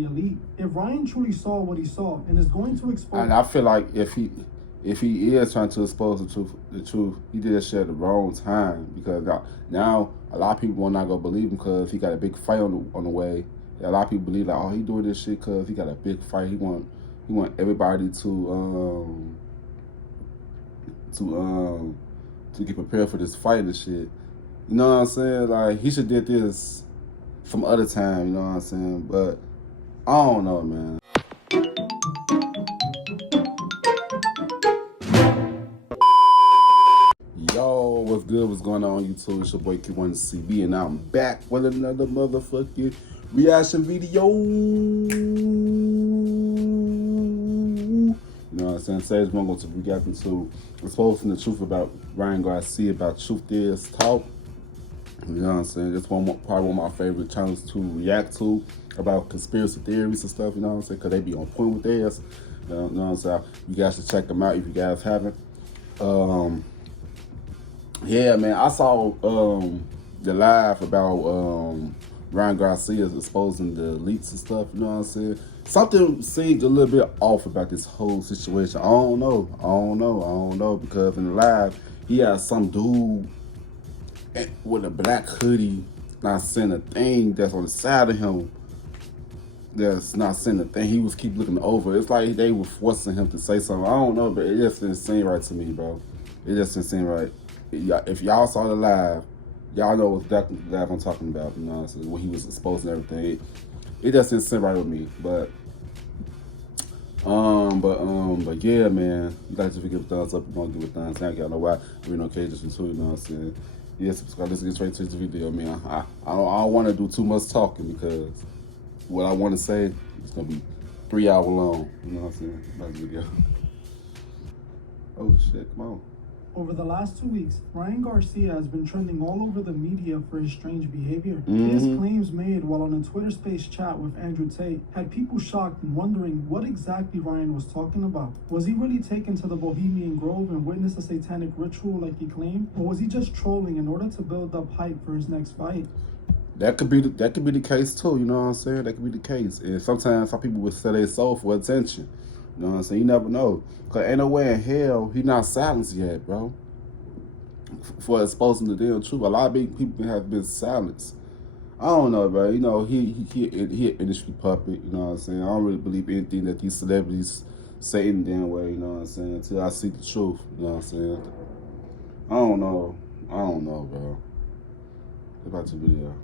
very elite. If Ryan truly saw what he saw and is going to expose... And I feel like if he is trying to expose the truth, he did that shit at the wrong time, because now a lot of people will not go believe him because he got a big fight on the way. A lot of people believe like, oh, he doing this shit because he got a big fight. He want everybody to get prepared for this fight and shit. You know what I'm saying? Like, he should did this some other time. You know what I'm saying? But I don't know, man. Yo, what's good? What's going on YouTube? It's your boy Kewonis CB, and I'm back with another motherfucking reaction video. You know what I'm saying? Today's one going to react to exposing the truth about Ryan Garcia, about Truth Is Talk. You know what I'm saying? That's probably one of my favorite channels to react to about conspiracy theories and stuff. You know what I'm saying? Because they be on point with theirs. You know what I'm saying? You guys should check them out if you guys haven't. Yeah, man, I saw the live about Ryan Garcia exposing the leaks and stuff, you know what I'm saying? Something seemed a little bit off about this whole situation. I don't know, because in the live, he had some dude with a black hoodie not saying a thing that's on the side of him that's not saying a thing. He was keep looking over. It's like they were forcing him to say something. I don't know, but it just didn't seem right to me, bro. It just didn't seem right. If y'all saw the live, y'all know what live I'm talking about, you know what I'm saying, when he was exposing everything. It just didn't sit right with me, but yeah, man, you guys, if you give a thumbs up, you want to give a thumbs down. Y'all know why we're no cages into it, you know what I'm saying. Yeah, subscribe. Let's get straight to the video, man. I don't want to do too much talking because what I want to say is gonna be 3 hours long. You know what I'm saying? About the video. Oh shit! Come on. Over the last 2 weeks, Ryan Garcia has been trending all over the media for his strange behavior. His claims made while on a Twitter space chat with Andrew Tate had people shocked and wondering what exactly Ryan was talking about. Was he really taken to the Bohemian Grove and witnessed a satanic ritual like he claimed? Or was he just trolling in order to build up hype for his next fight? That could be the case too, you know what I'm saying? That could be the case. And sometimes some people would sell their soul for attention. You know what I'm saying? You never know. Because ain't no way in hell he not silenced yet, bro. For exposing the damn truth. A lot of big people have been silenced. I don't know, bro. You know, he an industry puppet, you know what I'm saying? I don't really believe anything that these celebrities say in the damn way, you know what I'm saying? Until I see the truth, you know what I'm saying? I don't know, bro. Get back to the video.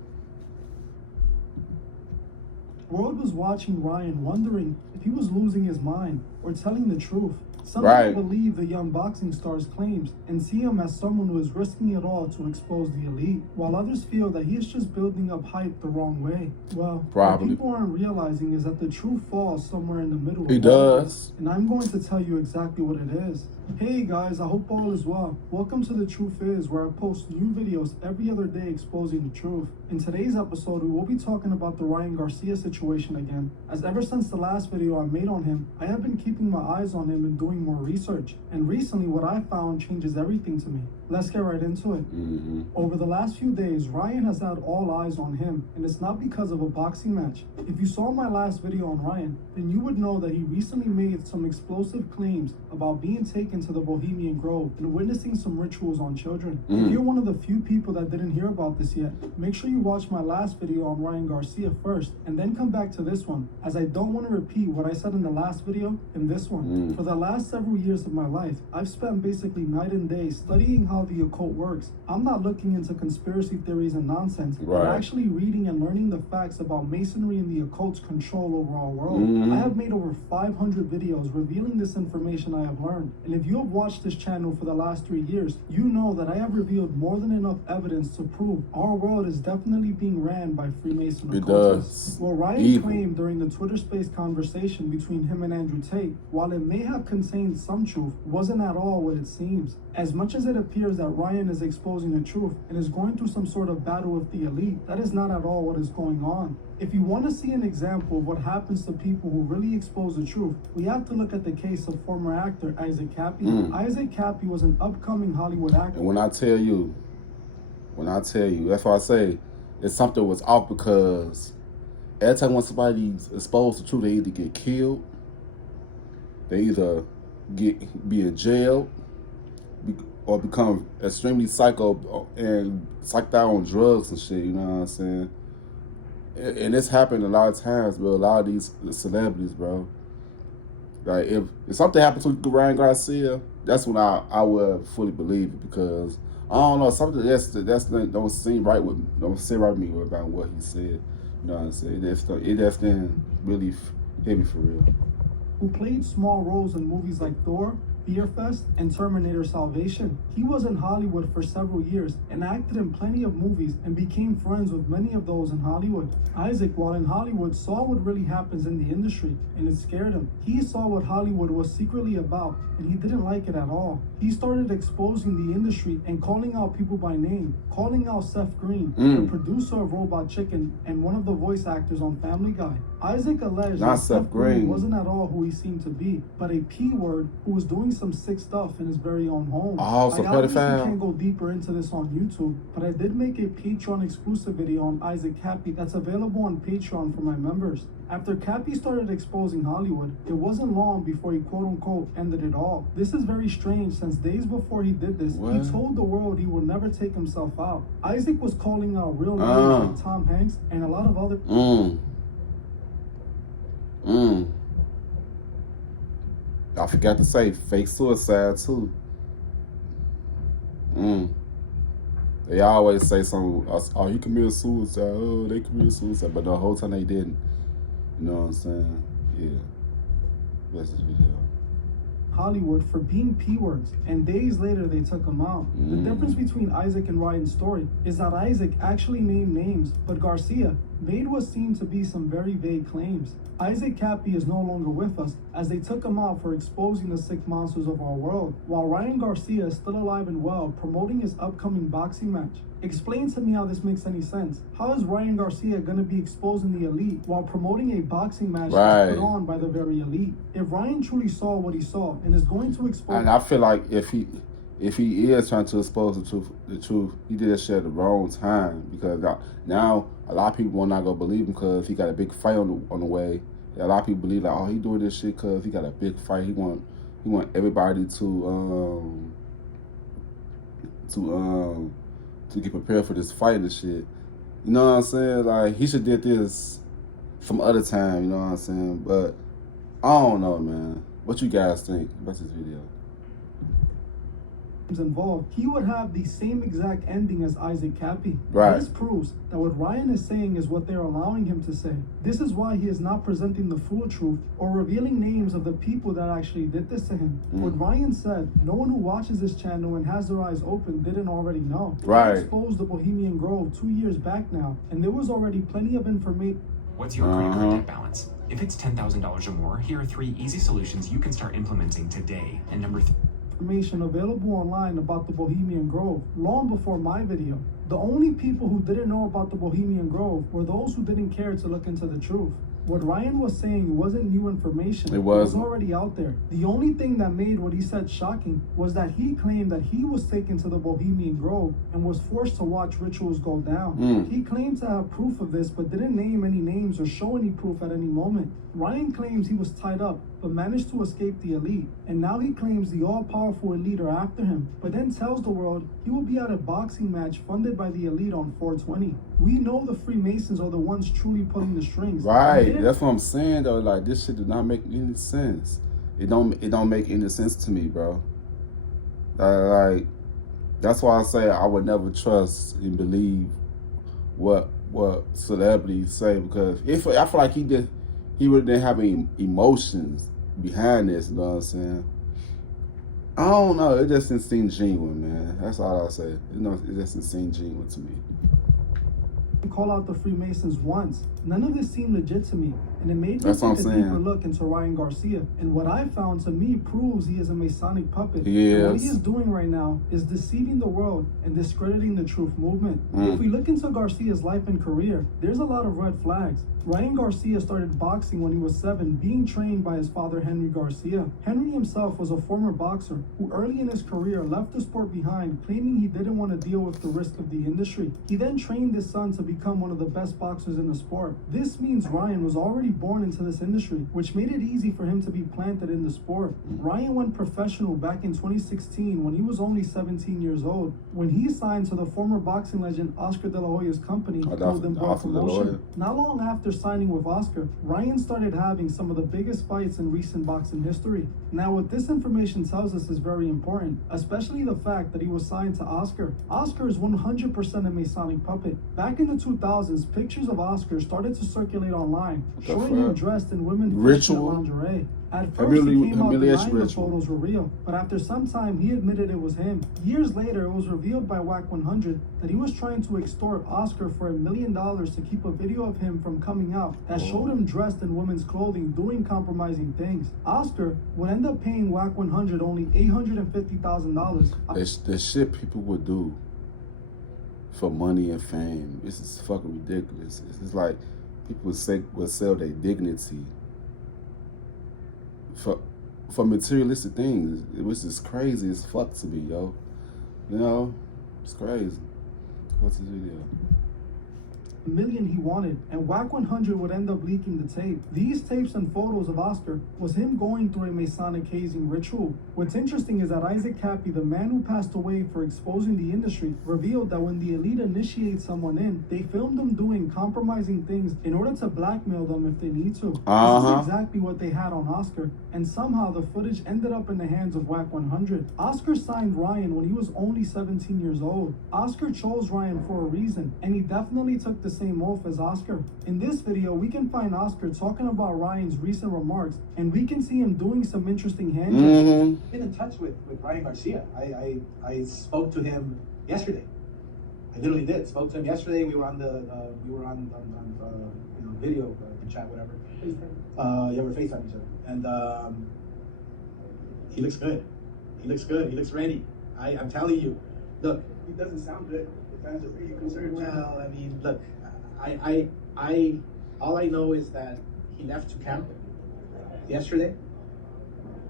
The world was watching Ryan, wondering if he was losing his mind or telling the truth. Some people believe the young boxing star's claims and see him as someone who is risking it all to expose the elite, while others feel that he is just building up hype the wrong way. Well, what people aren't realizing is that the truth falls somewhere in the middle. It does. And I'm going to tell you exactly what it is. Hey guys, I hope all is well. Welcome to The Truth Is, where I post new videos every other day exposing the truth. In today's episode, we will be talking about the Ryan Garcia situation again, as ever since the last video I made on him, I have been keeping my eyes on him and doing more research. And recently, what I found changes everything to me. Let's get right into it. Over the last few days, Ryan has had all eyes on him, and it's not because of a boxing match. If you saw my last video on Ryan, then you would know that he recently made some explosive claims about being taken to the Bohemian Grove and witnessing some rituals on children. If you're one of the few people that didn't hear about this yet, make sure you watch my last video on Ryan Garcia first, and then come back to this one, as I don't want to repeat what I said in the last video in this one. For the last several years of my life, I've spent basically night and day studying how the occult works. I'm not looking into conspiracy theories and nonsense, but actually reading and learning the facts about masonry and the occult's control over our world. I have made over 500 videos revealing this information I have learned, and if you have watched this channel for the last 3 years, you know that I have revealed more than enough evidence to prove our world is definitely being ran by Freemason occultists. Well, Ryan claimed during the Twitter space conversation between him and Andrew Tate, while it may have contained some truth, wasn't at all what it seems. As much as it appears that Ryan is exposing the truth and is going through some sort of battle with the elite, that is not at all what is going on. If you want to see an example of what happens to people who really expose the truth, we have to look at the case of former actor Isaac Cappy. Isaac Cappy was an upcoming Hollywood actor. And when I tell you, that's why I say it's something was off, because every time when somebody's exposed to truth, they either get killed, they either be in jail, or become extremely psycho and psyched out on drugs and shit. You know what I'm saying? And this happened a lot of times, bro. A lot of these celebrities, bro. Like if something happened to Ryan Garcia, that's when I would fully believe it, because I don't know, something that's don't seem right with me about what he said. You know what I'm saying? It just didn't really hit me for real. Who played small roles in movies like Thor, Fear Fest, and Terminator Salvation. He was in Hollywood for several years and acted in plenty of movies and became friends with many of those in Hollywood. Isaac, while in Hollywood, saw what really happens in the industry, and it scared him. He saw what Hollywood was secretly about, and he didn't like it at all. He started exposing the industry and calling out people by name, calling out Seth Green, the producer of Robot Chicken and one of the voice actors on Family Guy. Isaac alleged that Seth Green wasn't at all who he seemed to be, but a P-word who was doing some sick stuff in his very own home. Oh, so I obviously can't go deeper into this on YouTube, but I did make a Patreon exclusive video on Isaac Cappy that's available on Patreon for my members. After Cappy started exposing Hollywood, it wasn't long before he quote-unquote ended it all. This is very strange, since days before he did this, he told the world he would never take himself out. Isaac was calling out real names like Tom Hanks and a lot of other... I forgot to say, fake suicide too. They always say something, oh, he committed suicide, oh, they committed suicide, but the whole time they didn't. You know what I'm saying? Yeah. That's this video. Hollywood for being P-words, and days later they took him out. The difference between Isaac and Ryan's story is that Isaac actually named names, but Garcia made what seemed to be some very vague claims. Isaac Cappy is no longer with us, as they took him out for exposing the sick monsters of our world, while Ryan Garcia is still alive and well, promoting his upcoming boxing match. Explain to me how this makes any sense. How is Ryan Garcia going to be exposing the elite while promoting a boxing match that's put on by the very elite? If Ryan truly saw what he saw and is going to expose... And I feel like if he is trying to expose the truth, he did that shit at the wrong time, because now a lot of people will not go believe him because he got a big fight on the way. A lot of people believe like, oh, he doing this shit because he got a big fight. He want everybody to get prepared for this fight and shit. You know what I'm saying? Like, he should did this some other time. You know what I'm saying? But I don't know, man. What you guys think about this video? Involved, he would have the same exact ending as Isaac Cappy. Right. This proves that what Ryan is saying is what they're allowing him to say. This is why he is not presenting the full truth or revealing names of the people that actually did this to him. What Ryan said, no one who watches this channel and has their eyes open didn't already know. Right. He exposed the Bohemian Grove 2 years back now, and there was already plenty of information. What's your credit card debt balance? If it's $10,000 or more, here are 3 easy solutions you can start implementing today. And number 3. Information available online about the Bohemian Grove long before my video. The only people who didn't know about the Bohemian Grove were those who didn't care to look into the truth. What Ryan was saying wasn't new information. It was already out there. The only thing that made what he said shocking was that he claimed that he was taken to the Bohemian Grove and was forced to watch rituals go down. He claimed to have proof of this, but didn't name any names or show any proof at any moment. Ryan claims he was tied up, but managed to escape the elite. And now he claims the all-powerful elite are after him, but then tells the world he will be at a boxing match funded by the elite on 420. We know the Freemasons are the ones truly pulling the strings. Right, that's what I'm saying though. Like, this shit does not make any sense. It don't make any sense to me, bro. Like, that's why I say I would never trust and believe what celebrities say, because if I feel like he really didn't have any emotions behind this. You know what I'm saying? I don't know. It just didn't seem genuine, man. That's all I say. You know, it just didn't seem genuine to me. Call out the Freemasons once. None of this seemed legit to me. and it made me That's what take a I'm deeper saying. look into Ryan Garcia. And what I found, to me, proves he is a Masonic puppet. He And what is. he is doing right now is deceiving the world and discrediting the truth movement. If we look into Garcia's life and career, there's a lot of red flags. Ryan Garcia started boxing when he was 7, being trained by his father, Henry Garcia. Henry himself was a former boxer who early in his career left the sport behind, claiming he didn't want to deal with the risk of the industry. He then trained his son to become one of the best boxers in the sport. This means Ryan was already born into this industry, which made it easy for him to be planted in the sport. Ryan went professional back in 2016 when he was only 17 years old, when he signed to the former boxing legend Oscar De La Hoya's company, Golden Boy Oscar De La Hoya. Promotion. Not long after signing with Oscar, Ryan started having some of the biggest fights in recent boxing history. Now, what this information tells us is very important, especially the fact that he was signed to Oscar. Oscar is 100% a Masonic puppet. Back in the 2000s, pictures of Oscar started to circulate online, showing him dressed in women's Ritual. lingerie. At first, he came out Humiliation denying the ritual. photos were real, but after some time, he admitted it was him. Years later, it was revealed by WAC 100 that he was trying to extort Oscar for $1 million to keep a video of him from coming out that showed him dressed in women's clothing doing compromising things. Oscar would end up paying WAC 100 only $850,000. The shit people would do for money and fame. This is fucking ridiculous. It's like people would sell their dignity for materialistic things, which is crazy as fuck to me, yo. You know, it's crazy. What's this video? Million he wanted, and WAC 100 would end up leaking the tape. These tapes and photos of Oscar was him going through a Masonic hazing ritual. What's interesting is that Isaac Cappy, the man who passed away for exposing the industry, revealed that when the elite initiates someone in, they filmed them doing compromising things in order to blackmail them if they need to. This is exactly what they had on Oscar, and somehow the footage ended up in the hands of WAC 100. Oscar signed Ryan when he was only 17 years old. Oscar chose Ryan for a reason, and he definitely took the same oath as Oscar. In this video, we can find Oscar talking about Ryan's recent remarks, and we can see him doing some interesting hand gestures. Been in touch with Ryan Garcia. I spoke to him yesterday. I literally did. Spoke to him yesterday. We were on video chat, whatever. Yeah, we're FaceTime each other, and he looks good. He looks good. He looks ready. I'm telling you. Look, he doesn't sound good. The fans are pretty concerned. Well, I mean, look, I all I know is that he left to camp yesterday,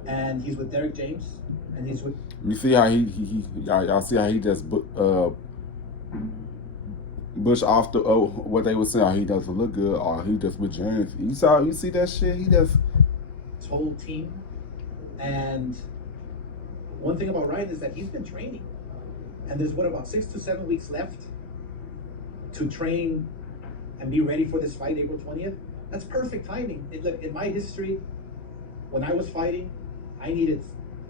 and he's with Derek James, and he's with. You see how y'all see how he just bush off the what they were saying. How he doesn't look good, or he just with James. You see that shit? He just his whole team, and one thing about Ryan is that he's been training, and there's about 6 to 7 weeks left to train and be ready for this fight, April 20th. That's perfect timing. Look, in my history, when I was fighting, I needed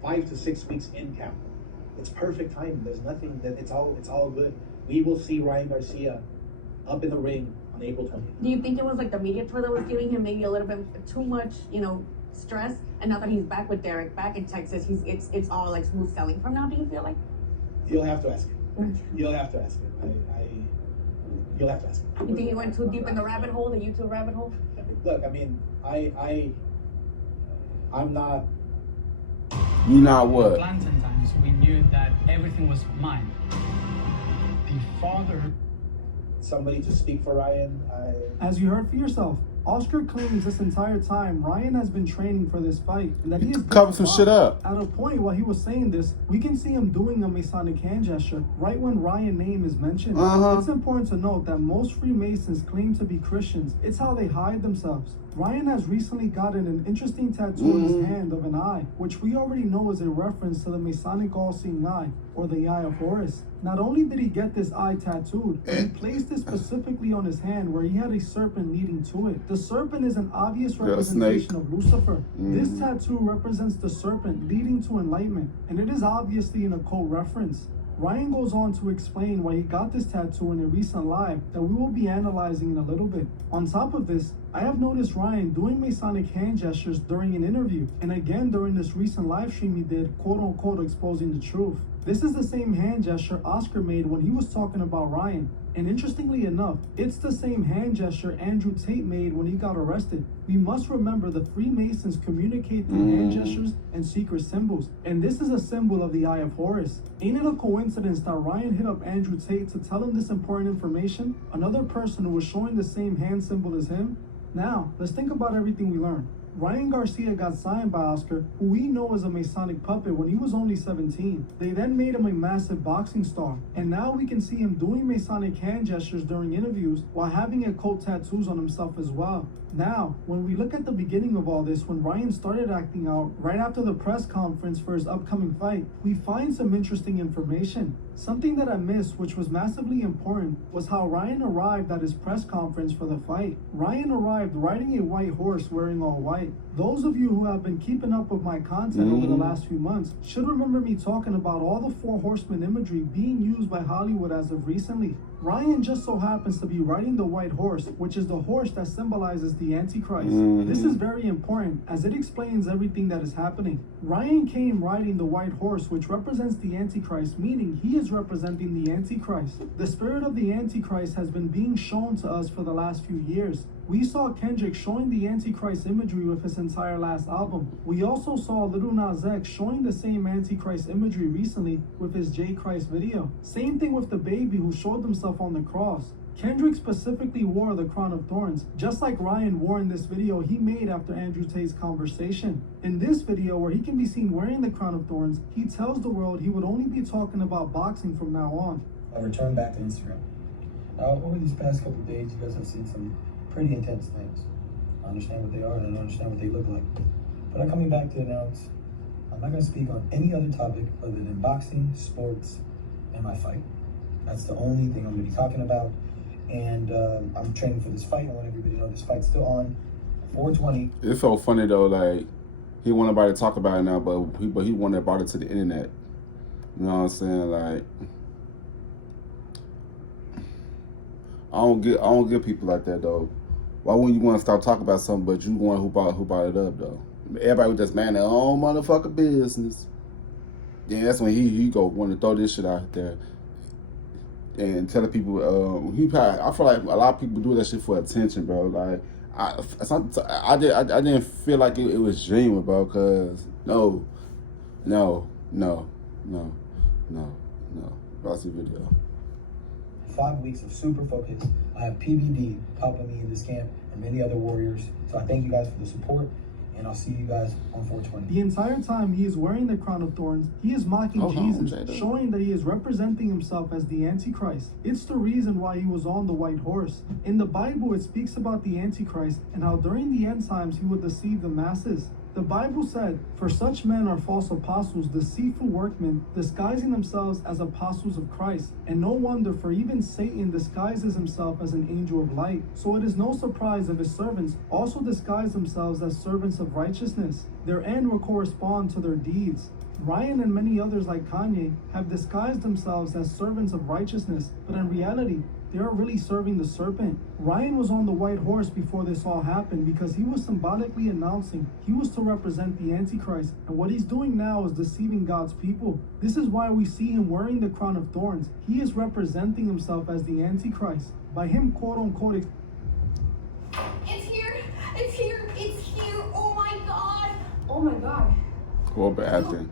5 to 6 weeks in camp. It's perfect timing. There's nothing that it's all good. We will see Ryan Garcia up in the ring on April 20th. Do you think it was like the media tour that was giving him maybe a little bit too much, stress? And now that he's back with Derek, back in Texas, it's all like smooth sailing from now. Do you feel like? You'll have to ask him. You'll have to ask him. You'll have to ask him. You think he went too deep in the rabbit hole, the YouTube rabbit hole? Look, I mean, I'm not. you not what? Plantain times, we knew that everything was mine. The father. Somebody to speak for Ryan. As you heard for yourself, Oscar claims this entire time Ryan has been training for this fight, and that he is Cover some shit up. At a point while he was saying this, we can see him doing a Masonic hand gesture right when Ryan's name is mentioned. It's important to note that most Freemasons claim to be Christians. It's how they hide themselves. Ryan has recently gotten an interesting tattoo on his hand of an eye, which we already know is a reference to the Masonic all-seeing eye, or the Eye of Horus. Not only did he get this eye tattooed, but he placed it specifically on his hand where he had a serpent leading to it. The serpent is an obvious representation of Lucifer. This tattoo represents the serpent leading to enlightenment, and it is obviously an occult reference. Ryan goes on to explain why he got this tattoo in a recent live that we will be analyzing in a little bit. On top of this, I have noticed Ryan doing Masonic hand gestures during an interview, and again during this recent live stream he did, quote-unquote, exposing the truth. This is the same hand gesture Oscar made when he was talking about Ryan, And interestingly enough, it's the same hand gesture Andrew Tate made when he got arrested. We must remember the Freemasons communicate through hand gestures and secret symbols, and this is a symbol of the Eye of Horus. Ain't it a coincidence that Ryan hit up Andrew Tate to tell him this important information? Another person who was showing the same hand symbol as him? Now, let's think about everything we learned. Ryan Garcia got signed by Oscar, who we know as a Masonic puppet, when he was only 17. They then made him a massive boxing star, and now we can see him doing Masonic hand gestures during interviews while having occult tattoos on himself as well. Now, when we look at the beginning of all this, when Ryan started acting out right after the press conference for his upcoming fight, we find some interesting information. Something that I missed, which was massively important, was how Ryan arrived at his press conference for the fight. Ryan arrived riding a white horse wearing all white. Those of you who have been keeping up with my content over the last few months should remember me talking about all the Four Horsemen imagery being used by Hollywood as of recently. Ryan just so happens to be riding the white horse, which is the horse that symbolizes the Antichrist. This is very important as it explains everything that is happening. Ryan came riding the white horse, which represents the Antichrist, meaning he is representing the Antichrist. The spirit of the Antichrist has been being shown to us for the last few years. We saw Kendrick showing the Antichrist imagery with his entire last album. We also saw Lil Nas X showing the same Antichrist imagery recently with his J Christ video. Same thing with the baby who showed himself on the cross. Kendrick specifically wore the crown of thorns, just like Ryan wore in this video he made after Andrew Tate's conversation. In this video, where he can be seen wearing the crown of thorns, he tells the world he would only be talking about boxing from now on. I returned back to Instagram. Now, over these past couple of days, you guys have seen some pretty intense things. I understand what they are and I understand what they look like. But I'm coming back to announce I'm not going to speak on any other topic other than boxing, sports, and my fight. That's the only thing I'm going to be talking about. And I'm training for this fight. I want everybody to know this fight's still on 420. It's so funny though, like he want nobody to talk about it now, but he wanted about it to the internet. You know what I'm saying? Like I don't get people like that though. Why wouldn't you want to stop talking about something, but you the one who brought it up though? Everybody was just man their own motherfucking business. Yeah, that's when he go want to throw this shit out there and tell the people. I feel like a lot of people do that shit for attention, bro. Like I didn't feel like it was genuine, bro. Cause no. Watch the video. 5 weeks of super focus. I have PBD helping me in this camp and many other warriors. So I thank you guys for the support, and I'll see you guys on 420. The entire time he is wearing the crown of thorns, he is mocking Jesus, showing that he is representing himself as the Antichrist. It's the reason why he was on the white horse. In the Bible, it speaks about the Antichrist and how during the end times he would deceive the masses. The Bible said, "For such men are false apostles, deceitful workmen, disguising themselves as apostles of Christ. And no wonder, for even Satan disguises himself as an angel of light. So it is no surprise if his servants also disguise themselves as servants of righteousness. Their end will correspond to their deeds." Ryan and many others like Kanye have disguised themselves as servants of righteousness, but in reality, they are really serving the serpent. Ryan was on the white horse before this all happened because he was symbolically announcing he was to represent the Antichrist, and what he's doing now is deceiving God's people. This is why we see him wearing the crown of thorns. He is representing himself as the Antichrist. By him quote-unquote It's here! It's here! It's here! Oh my god! Oh my god. Cool bad thing.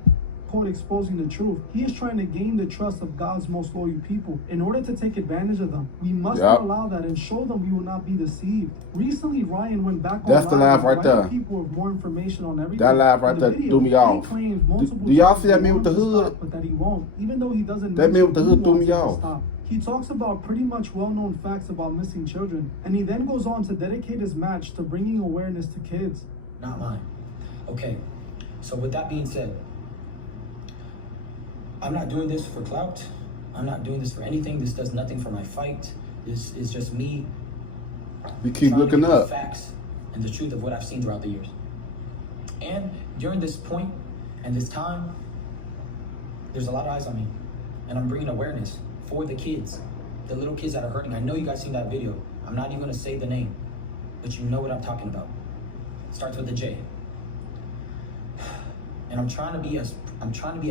exposing the truth. He is trying to gain the trust of God's most loyal people in order to take advantage of them. We must not allow that and show them we will not be deceived. Recently, Ryan went back on That's the live right there. People with more information on everything. That live right there threw me off. Do y'all see that man with the hood? But that he won't, even though he doesn't. That man with the hood threw me off. He talks about pretty much well-known facts about missing children, and he then goes on to dedicate his match to bringing awareness to kids. Not mine. Okay, so with that being said, I'm not doing this for clout. I'm not doing this for anything. This does nothing for my fight. This is just me. You keep looking up. The facts and the truth of what I've seen throughout the years. And during this point and this time, there's a lot of eyes on me, and I'm bringing awareness for the kids, the little kids that are hurting. I know you guys seen that video. I'm not even gonna say the name, but you know what I'm talking about. It starts with a J. And I'm trying to be as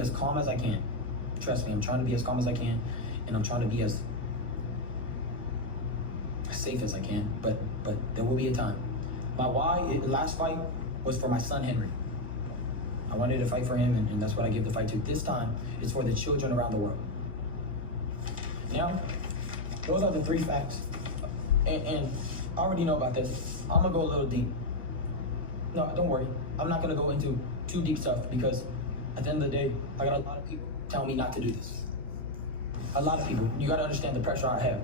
calm as I can. Trust me, I'm trying to be as calm as I can, and I'm trying to be as safe as I can, but there will be a time. My why, last fight was for my son Henry. I wanted to fight for him, and that's what I give the fight to. This time, it's for the children around the world. Now, those are the 3 facts. And I already know about this. I'm gonna go a little deep. No, don't worry. I'm not gonna go into too deep stuff because at the end of the day, I got a lot of people telling me not to do this. A lot of people. You gotta understand the pressure I have.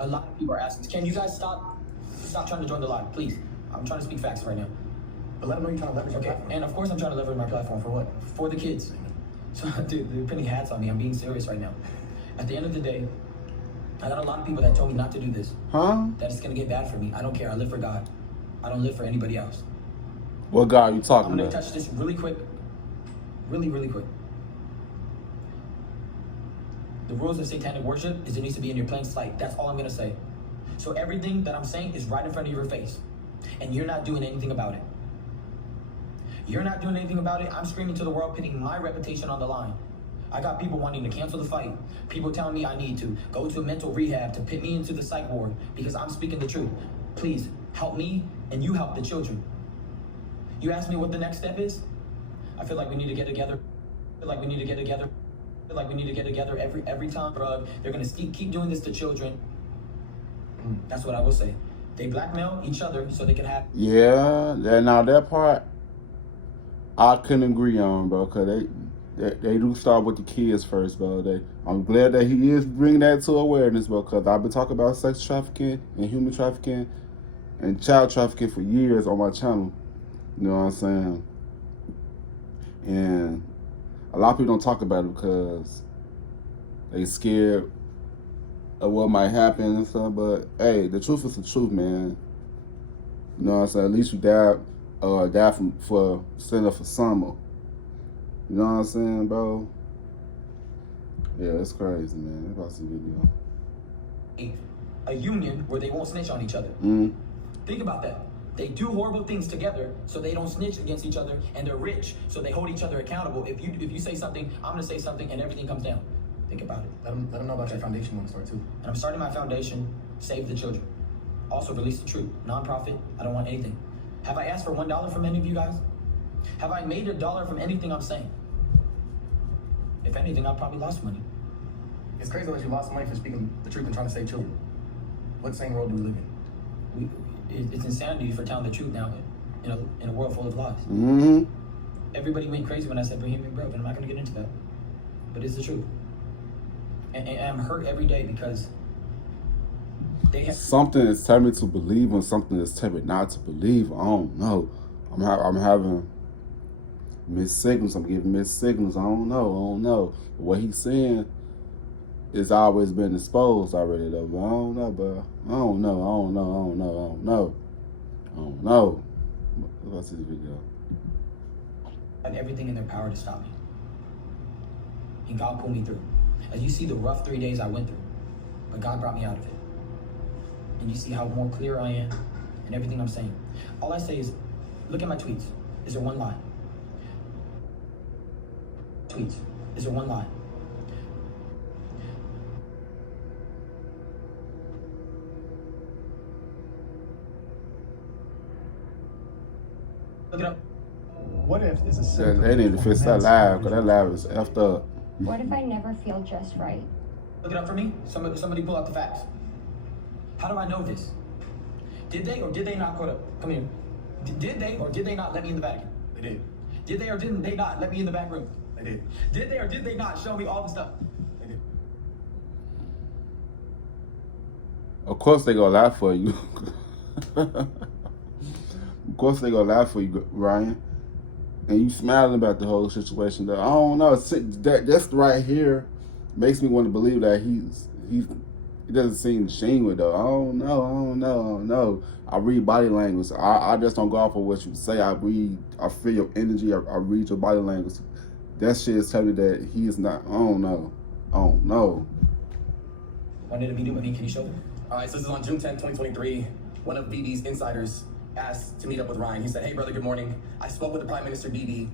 A lot of people are asking, can you guys stop trying to join the live, please? I'm trying to speak facts right now. But let them know you're trying to leverage your platform. And of course I'm trying to leverage my platform for what? For the kids. So, dude, they're putting hats on me. I'm being serious right now. At the end of the day, I got a lot of people that told me not to do this. Huh? That it's gonna get bad for me. I don't care. I live for God. I don't live for anybody else. What God are you talking I'm gonna about? touch this really quick. Really quick. The rules of satanic worship is it needs to be in your plain sight. That's all I'm gonna say. So everything that I'm saying is right in front of your face. And you're not doing anything about it. You're not doing anything about it. I'm screaming to the world, putting my reputation on the line. I got people wanting to cancel the fight. People telling me I need to go to a mental rehab to put me into the psych ward because I'm speaking the truth. Please help me and you help the children. You asked me what the next step is? I feel like we need to get together. Every time, bro. They're gonna keep doing this to children. That's what I will say. They blackmail each other so they can have. Yeah, now that part I couldn't agree on, bro, because they do start with the kids first, bro. I'm glad that he is bringing that to awareness, bro, because I've been talking about sex trafficking and human trafficking and child trafficking for years on my channel. You know what I'm saying? And a lot of people don't talk about it because they scared of what might happen and stuff, but hey, the truth is the truth, man. You know what I'm saying? At least you died for standing up for summer. You know what I'm saying, bro? Yeah, it's crazy, man. It's about to see video. A union where they won't snitch on each other. Think about that. They do horrible things together so they don't snitch against each other, and they're rich so they hold each other accountable. If you say something, I'm gonna say something, and everything comes down. Think about it. Let them know about your foundation you want to start too. And I'm starting my foundation, Save the Children. Also release the truth. Non-profit. I don't want anything. Have I asked for $1 from any of you guys? Have I made $1 from anything I'm saying? If anything, I probably lost money. It's crazy that you lost money for speaking the truth and trying to save children. What same world do we live in? It's insanity for telling the truth now in a world full of lies. Everybody went crazy when I said Bohemian Grove, and I'm not going to get into that. But it's the truth. And I'm hurt every day because they have... Something is telling me to believe and something is telling me not to believe. I don't know. I'm having mixed signals. I'm getting mixed signals. I don't know. But what he's saying is always been exposed already, though. But I don't know, bro. I don't know. Let's see the video. Had everything in their power to stop me. And God pulled me through. As you see the rough 3 days I went through, but God brought me out of it. And you see how more clear I am in everything I'm saying. All I say is, look at my tweets. Is there one lie? Tweets. Is there one lie? Look it up. What if it's a symptom? They need to fix that live, because that live is effed up. What if I never feel just right? Look it up for me. Somebody pull out the facts. How do I know this? Did they or did they not come here? Did they or did they not let me in the Vatican? They did. Did they or didn't they not let me in the back room? They did. Did they or did they not show me all the stuff? They did. Of course they gonna lie for you. Of course they gonna lie for you, Ryan. And you smiling about the whole situation. Though I don't know. That's right here makes me want to believe that he doesn't seem genuine though. I don't know. I read body language. I just don't go off of what you say. I feel your energy. I read your body language. That shit is telling me that he is not. I don't know. Wanted to meet with me. Can you show them? All right, so this is on June 10th, 2023. One of BB's insiders asked to meet up with Ryan. He said, "Hey, brother, good morning. I spoke with the Prime Minister, BB.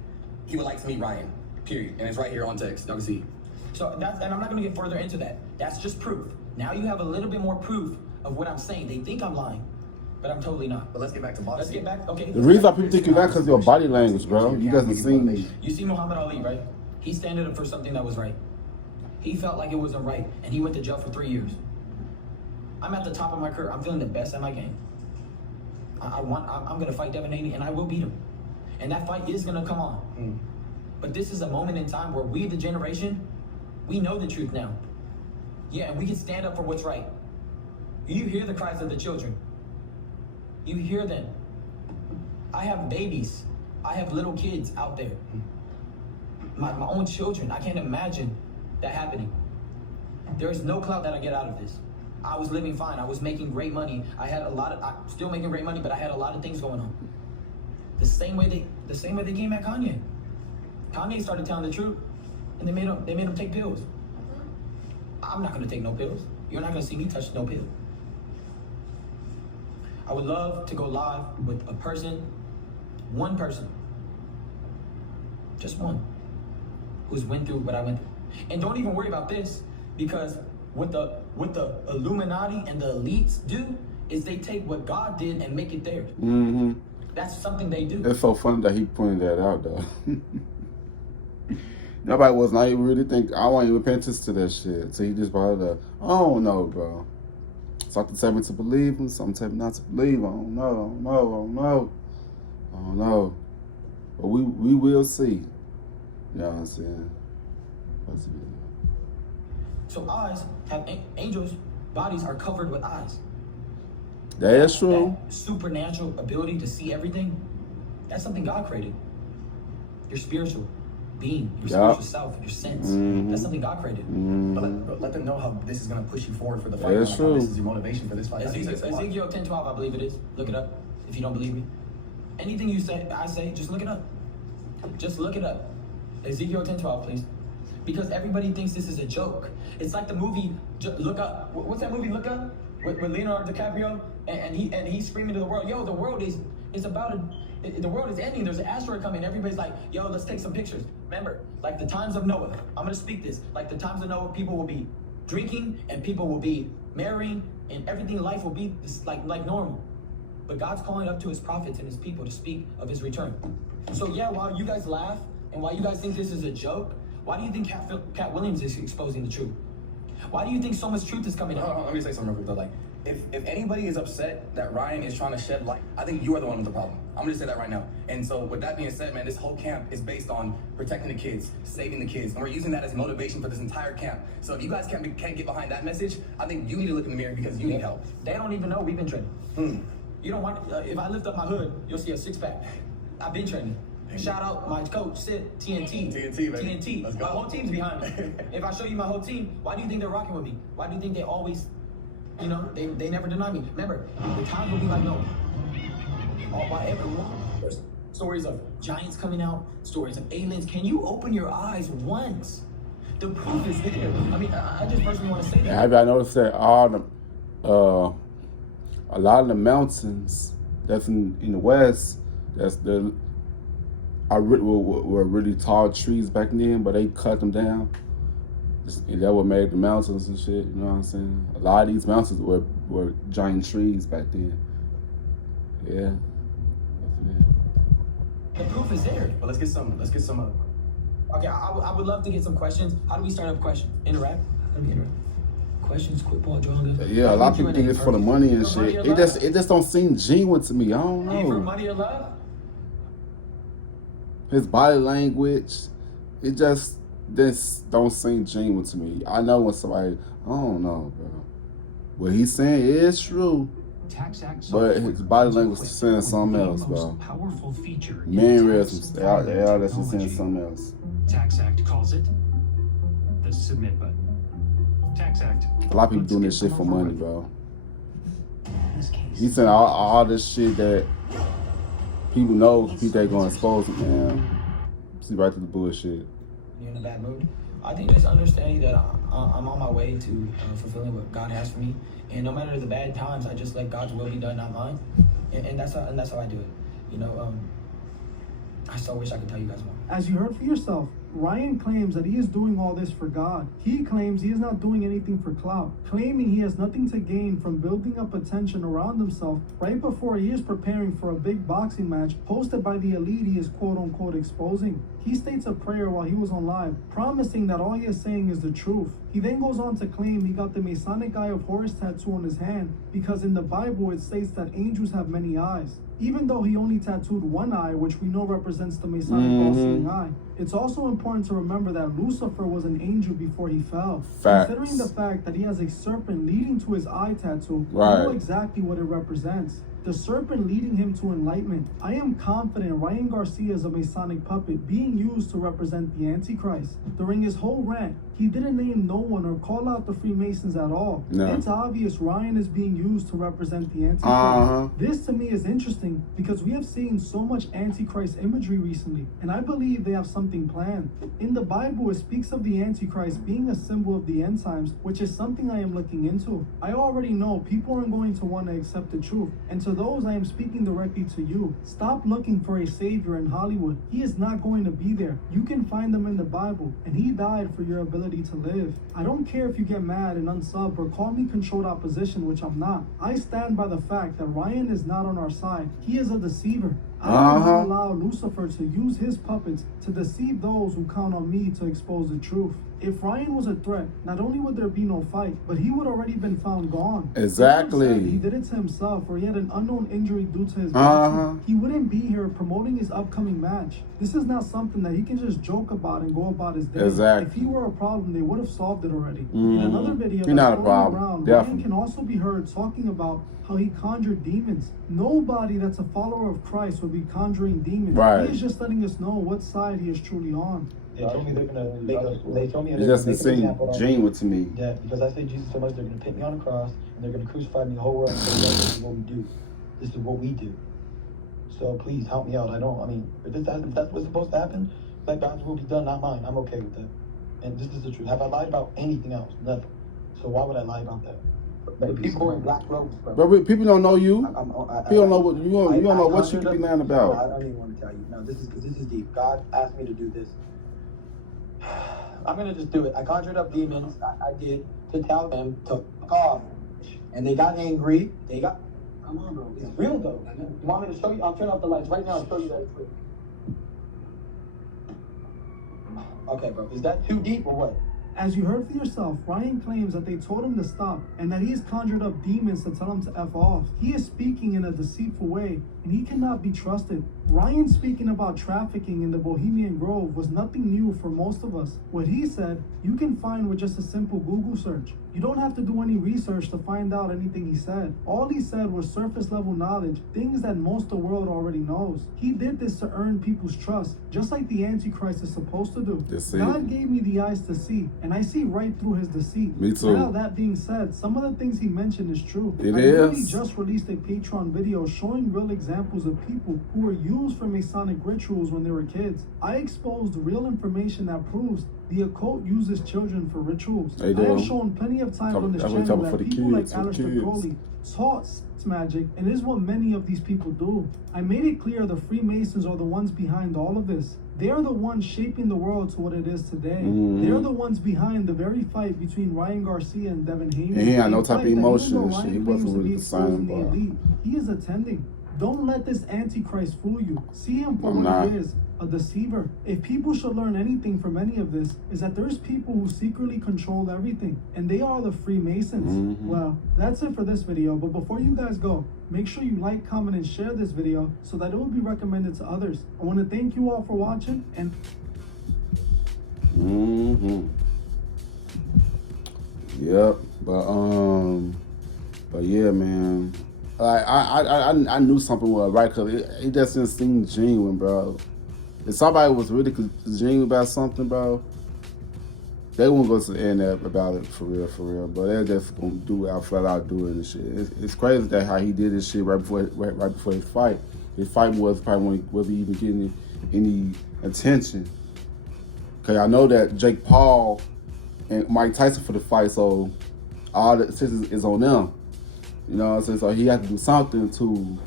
He would like to meet Ryan, period." And it's right here on text. Y'all can see. So and I'm not going to get further into that. That's just proof. Now you have a little bit more proof of what I'm saying. They think I'm lying, but I'm totally not. But let's get back to boxing. Let's get back, okay. The reason why people think you're not because of your body language, bro. You guys have seen. You see Muhammad Ali, right? He standing up for something that was right. He felt like it wasn't right, and he went to jail for 3 years. I'm at the top of my career. I'm feeling the best at my game. I'm gonna fight Devin Haney, and I will beat him. And that fight is gonna come on. But this is a moment in time where we, the generation, we know the truth now. Yeah, and we can stand up for what's right. You hear the cries of the children. You hear them. I have babies. I have little kids out there. My own children. I can't imagine that happening. There is no clout that I get out of this. I was living fine. I was making great money. I'm still making great money, but I had a lot of things going on. The same way they came at Kanye. Kanye started telling the truth, and they made him take pills. I'm not gonna take no pills. You're not gonna see me touch no pill. I would love to go live with a person, one person, just one, who's went through what I went through. And don't even worry about this, because what the Illuminati and the elites do is they take what God did and make it theirs. Mm-hmm. That's something they do. It's so funny that he pointed that out, though. Nobody was not even really think. I wasn't even paying attention to that shit. So he just brought it up. I don't know, bro. Something tell me to believe him. Something tell me not to believe. I don't know. But we will see. You know what I'm saying? So eyes have angels' bodies are covered with eyes. That's true. That supernatural ability to see everything, that's something God created. Your spiritual being, your spiritual self, your sense. That's something God created. But let them know how this is going to push you forward for the fight. That's true. This is your motivation for this fight. Ezekiel 10:12, I believe it is. Look it up if you don't believe me. Anything you say, I say, just look it up. Just look it up. Ezekiel 10:12, please. Because everybody thinks this is a joke. It's like the movie Look Up. What's that movie, Look Up? With Leonardo DiCaprio, and he's screaming to the world, yo, the world is the world is ending. There's an asteroid coming. Everybody's like, yo, let's take some pictures. Remember, like the times of Noah. I'm gonna speak this. Like the times of Noah, people will be drinking and people will be marrying and everything in life will be like normal. But God's calling up to his prophets and his people to speak of his return. So yeah, while you guys laugh and while you guys think this is a joke, why do you think Cat Williams is exposing the truth? Why do you think so much truth is coming out? Let me say something real quick though. Like, if anybody is upset that Ryan is trying to shed light, I think you are the one with the problem. I'm gonna say that right now. And so with that being said, man, this whole camp is based on protecting the kids, saving the kids, and we're using that as motivation for this entire camp. So if you guys can't get behind that message, I think you need to look in the mirror because you need help. They don't even know we've been training. You don't want, if I lift up my hood, you'll see a six-pack. I've been training. Shout out my coach, Sid, TNT. TNT, baby. TNT. Let's go. My whole team's behind me. If I show you my whole team, why do you think they're rocking with me? Why do you think they always, they never deny me? Remember, the times will be like no. By everyone. There's stories of giants coming out, stories of aliens. Can you open your eyes once? The proof is there. I mean, I just personally want to say that. Have I noticed that a lot of the mountains that's in the west, were really tall trees back then, but they cut them down. And that what made the mountains and shit. You know what I'm saying? A lot of these mountains were giant trees back then. Yeah. The proof is there. Well, let's get some. Okay, I would love to get some questions. How do we start up questions? Interact. How do we interact? Questions, quick ball, drawing. Yeah, a lot of people think it's for the money and shit. It just don't seem genuine to me. I don't know. For money or love? His body language, it just don't seem genuine to me. I know when somebody, I don't know, bro. What he's saying is true, but his body language is saying something else, bro. Powerful feature. Mannerisms, they are just saying something else. Tax Act calls it the submit button. Tax Act. A lot of people doing this shit for money, bro. He's saying all this shit that people know people ain't gonna expose him, man. See right through the bullshit. You're in a bad mood. I think just understanding that I'm on my way to fulfilling what God has for me, and no matter the bad times, I just let God's will be done, not mine, and that's how I do it. I so wish I could tell you guys more. As you heard for yourself, Ryan claims that he is doing all this for God. He claims he is not doing anything for clout, claiming he has nothing to gain from building up attention around himself right before he is preparing for a big boxing match hosted by the elite he is quote-unquote exposing. He states a prayer while he was on live, promising that all he is saying is the truth. He then goes on to claim he got the Masonic Eye of Horus tattoo on his hand because in the Bible it states that angels have many eyes. Even though he only tattooed one eye, which we know represents the Masonic all-seeing eye. It's also important to remember that Lucifer was an angel before he fell. Facts. Considering the fact that he has a serpent leading to his eye tattoo, Right. we know exactly what it represents. The serpent leading him to enlightenment. I am confident Ryan Garcia is a Masonic puppet being used to represent the Antichrist. During his whole rant, he didn't name no one or call out the Freemasons at all. No. It's obvious Ryan is being used to represent the Antichrist. Uh-huh. This to me is interesting because we have seen so much Antichrist imagery recently, and I believe they have something planned. In the Bible, it speaks of the Antichrist being a symbol of the end times, which is something I am looking into. I already know people aren't going to want to accept the truth, and to those I am speaking directly to you. Stop looking for a savior in Hollywood. He is not going to be there. You can find him in the Bible, and he died for your ability to live. I don't care if you get mad and unsub or call me controlled opposition, which I'm not. I stand by the fact that Ryan is not on our side. He is a deceiver. I will not allow Lucifer to use his puppets to deceive those who count on me to expose the truth. If Ryan was a threat, not only would there be no fight, but he would already been found gone. Exactly. If he did it to himself or he had an unknown injury due to his boxing, he wouldn't be here promoting his upcoming match. This is not something that he can just joke about and go about his day. Exactly. If he were a problem, they would have solved it already. In another video He's not a that's problem. going around, Definitely. Ryan can also be heard talking about how he conjured demons. Nobody that's a follower of Christ would be conjuring demons. Right. He is just letting us know what side he is truly on. They told me they're gonna make a, they told me It they're just gonna make an seemed example of genuine to me. Yeah, because I say Jesus so much, they're gonna put me on a cross and they're gonna crucify me the whole world and say, "Look, this is what we do. This is what we do." So please help me out. I mean, if that's what's supposed to happen, let God's will be done, not mine. I'm okay with that. And this is the truth. Have I lied about anything else? Nothing. So why would I lie about that? The people in black robes, bro. But people don't know you. People don't know what you don't know what you conjured could be up- lying about. I don't even want to tell you. No, this is deep. God asked me to do this. I'm gonna just do it. I conjured up demons. I did to tell them to fuck off, and they got angry. They got. Come on, bro. It's real though. You want me to show you? I'll turn off the lights right now and show you that it's real. Okay, bro. Is that too deep or what? As you heard for yourself, Ryan claims that they told him to stop and that he has conjured up demons to tell him to F off. He is speaking in a deceitful way and he cannot be trusted. Ryan speaking about trafficking in the Bohemian Grove was nothing new for most of us. What he said, you can find with just a simple Google search. You don't have to do any research to find out anything he said. All he said was surface level knowledge, things that most of the world already knows. He did this to earn people's trust, just like the Antichrist is supposed to do. Deceit. God gave me the eyes to see, and I see right through his deceit. Me too. Now, that being said, some of the things he mentioned is true. It I literally is. just released a Patreon video showing real examples of people who were used for Masonic rituals when they were kids. I exposed real information that proves the occult uses children for rituals. They I do. have shown plenty of times on this That's what channel I'm talking that for the people kids, like for the Aleister kids. Crowley taught sex magic, and it is what many of these people do. I made it clear the Freemasons are the ones behind all of this. They are the ones shaping the world to what it is today. They're the ones behind the very fight between Ryan Garcia and Devin Haney. And he had no A type of fight that emotion even and though shit. Ryan He claims wasn't to be really exposing the concerned, elite, he is attending. Don't let this Antichrist fool you. See him for I'm what not. he is, a deceiver. If people should learn anything from any of this, is that there's people who secretly control everything, and they are the Freemasons. Well, that's it for this video, but before you guys go, make sure you like, comment, and share this video so that it will be recommended to others. I want to thank you all for watching, and Yep, but yeah, man. I knew something was right because it just didn't seem genuine, bro. If somebody was really genuine about something, bro, they won't go to the internet about it for real. But they're just gonna do it out flat out doing this shit. It's crazy that how he did this shit right before his fight. His fight was probably wasn't even getting any attention. Cause I know that Jake Paul and Mike Tyson for the fight, so all the attention is on them. You know what I'm saying? So he had to do something to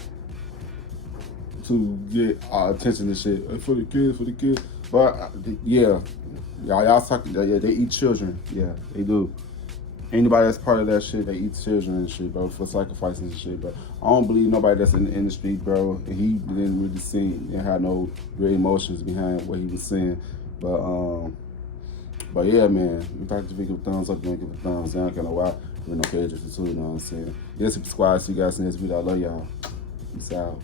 get attention and shit. For the kids. But yeah, y'all talking. Yeah, they eat children. Yeah, they do. Anybody that's part of that shit, they eat children and shit, bro, for sacrificing and shit. But I don't believe nobody that's in the industry, bro. And he didn't really seem and had no real emotions behind what he was saying. But yeah, man, if I give a thumbs up, then give a thumbs down. Kind of why we're no cages too. You know what I'm saying? Yes, subscribe. See you guys in this video. I love y'all. Peace out.